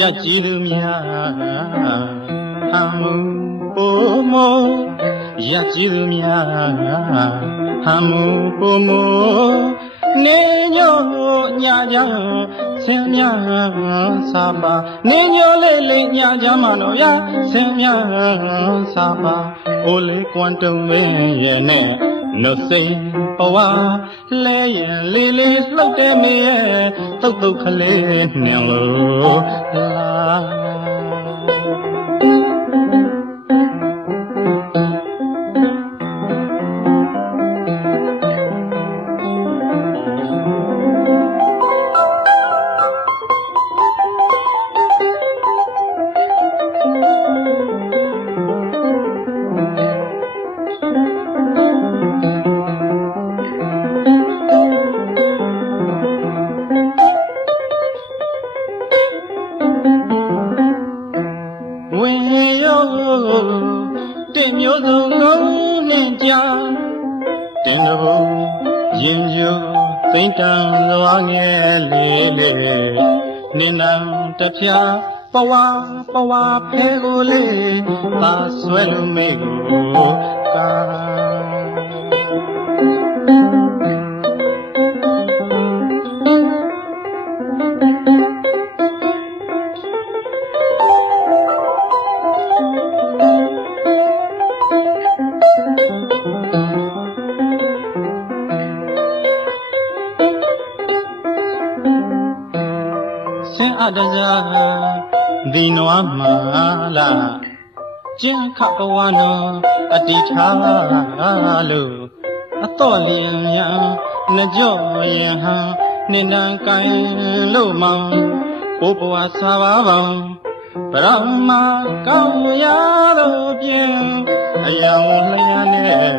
ရကြည်သူများဟမှုပိုမိုရကြည်သူများဟမှုပိုမိုနေညိုညကြဆင်းများစာပါနေညိုလေးလေးညကြမလို့ရဆင်းများစာပါအိုလေးကွမ်တုံမင်းရဲ့နဲ့နှုတ်စိမ် ဘဝလဲရင်လေးလေးလှုပ်တယ်မေရဲ့တုတ်တုတ်ကလေးနှင်လို့လာ မျိုးစုံလုံးနှင့်ကြတင်တဘုံရင်ကျိုးသိမ့်တန်လွားငယ်လေးလေးနိနံတပြားပဝါပဝါဖဲကိုလေးသာဆွဲလို့မေကို ကာဆင်းအတ္တဇာဒီနဝမလာကျင်ခကဝနောအတိထားလို့အတော်လျင်ညာနှကြောယဟံနိနံကံလို့မောင်ဘုဘဝသာဘာဘောင်ပရမကောင်းရာတို့ဖြင့်အယောင်လျာနဲ့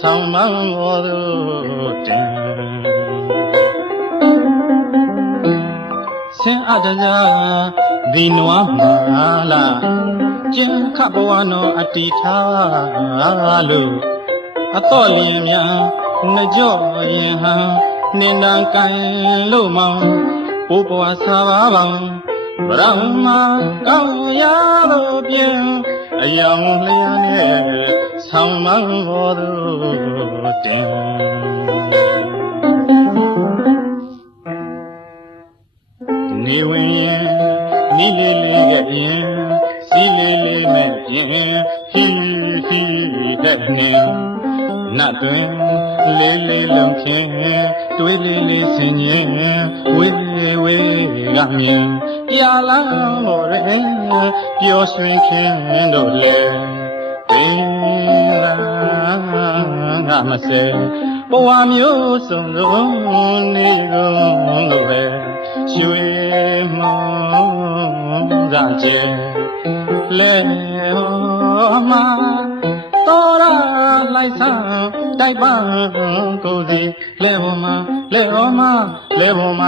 ဆောင်းမတော်တို့တင် ဆင်းအတ္တဇာဒီနဝမာလာကျင်ခဘဝနောအတ္တိထားလို့အတော်လျင်များနှကြောရင်ဟံနိန္ဒံကံလို့မောင်ဘုဘဝသာဘာဘောင်ဗရမကောင်းရာတို့ဖြင့်အယောင်လျာနဲ့ဆောင်းမတော်တို့တင် ဝင်ရင်နီးလေးလေးရဲ့ရင်စီးလေးလေးမဲ့ရင်ဟီဟီတဲ့ငယ်နတ်တွင်လေးလေးလုံးချင်းတွေးလေးလေးဆင်ရင်ဝေးဝေးကမြင်ပြလာလို့ရင်ပျော်ရွှင်ခြင်းတို့လေပင်လာငါမစဲဘဝမျိုးစုံလုံးနေကုန်လို့ပဲ ရွှေမောင်သာကျဲလဲမတော်ရလိုက်ဆန်းတိုက်ပန်းကိုစီလဲဘမလဲဘမလဲဘမ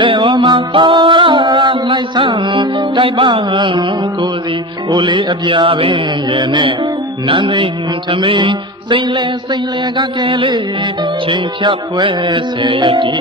လဲဘမတော်ရလိုက်ဆန်းတိုက်ပန်းကိုစီအိုလေးအပြာပင်ရဲ့နဲ့နန်းသိန်းထမင်းစိတ်လဲစိတ်လဲကကဲလေးချိန်ဖြတ်ဖွဲစေတီ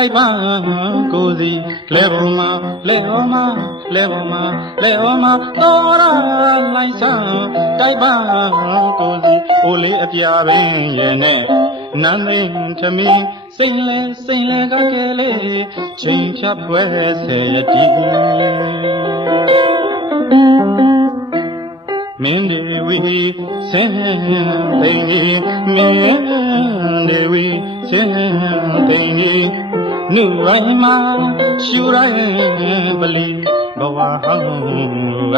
တိုက်ပန်းကိုစီလဲဘောမလဲဘောမလဲဘောမလဲဘောမတော်ရလိုက်ဆန်းတိုက်ပန်းကိုစီအိုလေးအပြာပင်ရဲ့နဲ့နန်းသိန်းထမင်းစိတ်လဲစိတ်လဲကကဲလေးချိန်ဖြတ်ပွဲစေတီမင်းတွေဝီဆင်းသိမင်းတွေဝီဆင်းသိ နုရိုင်းမှာရှူရိုင်းပလီဘဝဟောင်းက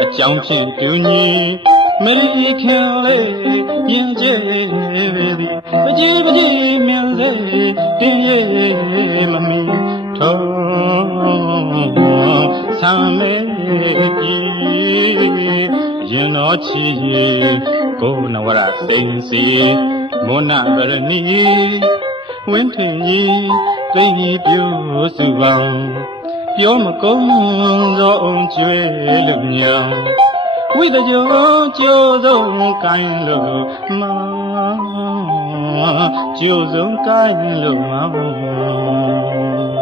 အကြောင်းဖြင့်တူညီမေခင်လေးရင်ကျဲသည်ပကြီးပကြီးမြင်စေတင်းရဲ့မမီထွထုံးဆံလေကြီးရင်တော်ချီကိုနဝရစိန်စီမောနဗရဏီဝင်းထင်ကြီး သိကြီးပြူစုပေါင်းပြောမကုန်းသောအောင်ကျွေးလို့ညောင်ဝိတကြောကျိုးဆုံးကိုင်းလို့မကျိုးဆုံးကိုင်းလို့မ